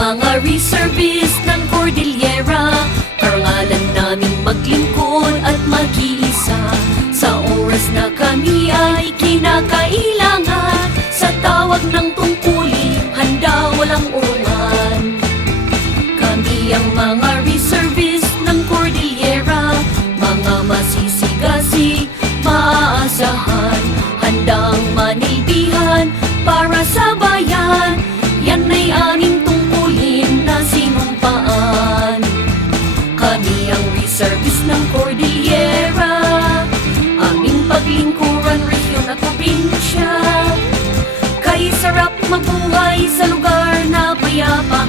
mga reservist ng Cordillera, karangalan naming maglingkod at mag-iisa. Sa oras na kami ay kinakailangan, sa tawag ng tungkulin, handa walang urungan. Kami ang mga reservist ng Cordillera, mga masisigasig, maaasahan, handang manilbihan para sa bayan. Yan ay aming tungkulin na sinumpaan. Kami ang reservist ng Cordillera, aming paglingkuran, rehiyon at probinsya. Kay sarap mabuhay sa lugar na payapa,